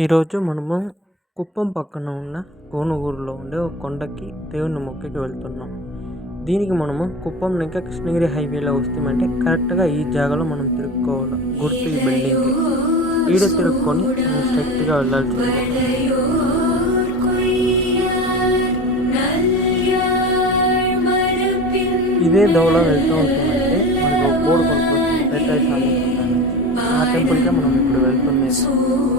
ఈరోజు మనము కుప్పం పక్కన ఉన్న కోనుగూరులో ఉండే ఒక కొండకి దేవుని మొక్కకి వెళ్తున్నాం. దీనికి మనము కుప్పం ఇంకా కృష్ణగిరి హైవేలో వస్తామంటే కరెక్ట్గా ఈ జాగాలో మనం తిరుక్కోవాలి. గుర్తు ఈ బిల్డింగ్కి ఈడ తిరుక్కొని మనం స్ట్రైట్గా వెళ్ళాల్సిందే. ఇదే దౌలో వెళ్తూ ఉంటుందంటే మనకు ఒక బోర్డు కొనుక్కొచ్చింది పెట్టాయి స్వామి ఆ టెంపుల్కే మనం ఇప్పుడు వెళ్తున్నాం.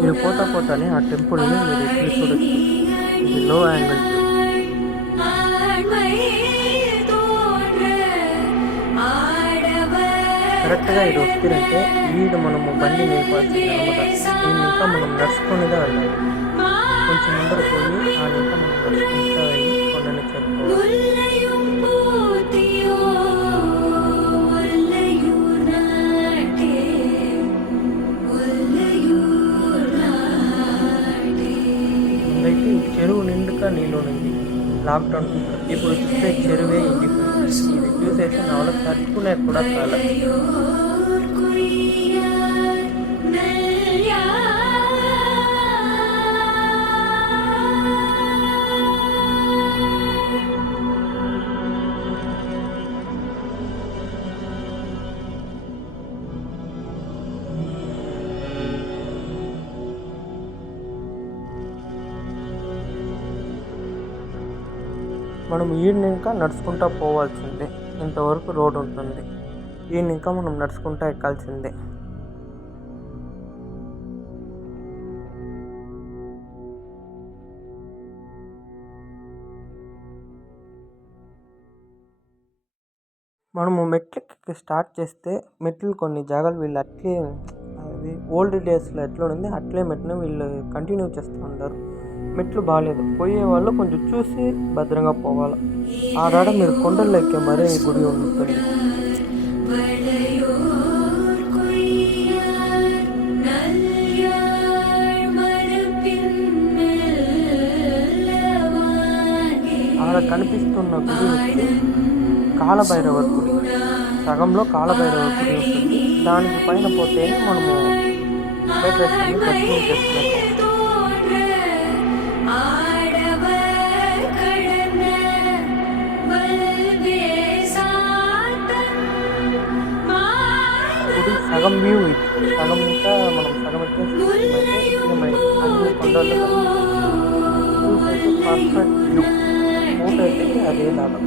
మీరు పోతానే ఆ టెంపుల్ని మీరు ఎక్కడ చూడొచ్చు. ఇది లో యాంగిల్ కరెక్ట్గా ఇది వస్తుందంటే వీడు మనము బండి నిలిపాల్సింది అనమాట. దీన్ని ఇంకా మనం నడుచుకునిగా వెళ్ళాలి. కొంచెం ముందర పోయి ఆ ఇంకా మనం నడుచుకుంటా వెళ్ళి కొండని చేరుకోవాలి. చెరువు నిండుగా నీళ్ళు ఉంది. లాక్డౌన్ ఇప్పుడు చూస్తే చెరువే ఎండిపోయింది. ఇది చూసేసి నా వల్ల తట్టుకునే కూడా కాల. మనం ఈయన ఇంకా నడుచుకుంటా పోవాల్సిందే. ఇంతవరకు రోడ్ ఉంటుంది. ఈయన ఇంకా మనం నడుచుకుంటా ఎక్కాల్సిందే. మనము మెట్లకి స్టార్ట్ చేస్తే మెట్లు కొన్ని జాగాలు వీళ్ళు అట్లే అది ఓల్డ్ డేస్లో ఎట్లా ఉంది అట్లే మెట్లను వీళ్ళు కంటిన్యూ చేస్తూ ఉంటారు. మెట్లు బాగాలేదు. పోయే వాళ్ళు కొంచెం చూసి భద్రంగా పోవాలి. ఆడాడ మీరు కొండల్లో ఎక్కే మరీ గుడి ఉంటుంది. ఆడ కనిపిస్తున్న గుడి వచ్చి కాలభైరవర్ గుడి. సగంలో కాలభైరవర్ గుడి ఉంటుంది. దానికి పైన పోతే మనము వెంకటేశ్వరుని దర్శనం చేసుకున్నాము. సగం వ్యూ ఇది. సగం ఇంకా మనం సగం అన్ని కొండలు చూసేసి పర్ఫెక్ట్ వ్యూ. ఫోటో అయితే అదే లాగా.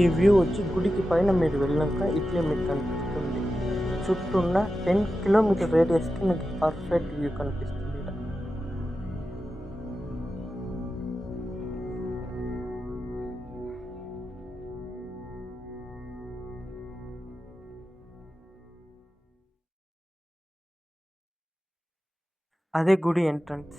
ఈ వ్యూ వచ్చి గుడికి పైన మీరు వెళ్ళాక ఇట్లే మీకు కనిపిస్తుంది. చుట్టూన్న 10 కిలోమీటర్ రేడియస్కి మీకు పర్ఫెక్ట్ వ్యూ కనిపిస్తుంది. అదే గుడి ఎంట్రన్స్.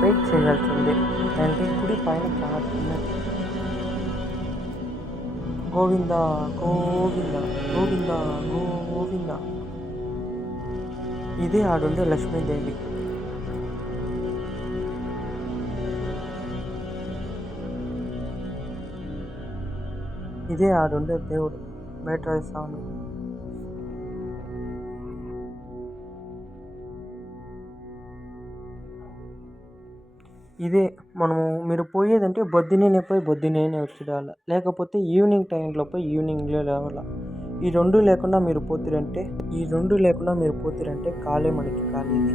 వెయిట్ చేయాల్సిందే. అంటే గుడి పైన చాలా చిన్నది. గోవింద గోవింద గోవింద గోవింద. ఇదే ఆడుండే లక్ష్మీదేవి. ఇదే ఆడుండే దేవుడు వేటరాజ స్వామి. ఇదే మనము మీరు పోయేదంటే పొద్దున్నే పోయి పొద్దున్నే వచ్చేయాల. లేకపోతే ఈవినింగ్ టైంలో పోయి ఈవినింగ్‌లో రావాల. ఈ 2 లేకుండా మీరు పోతిరంటే కాలే మనకి కాలేదు.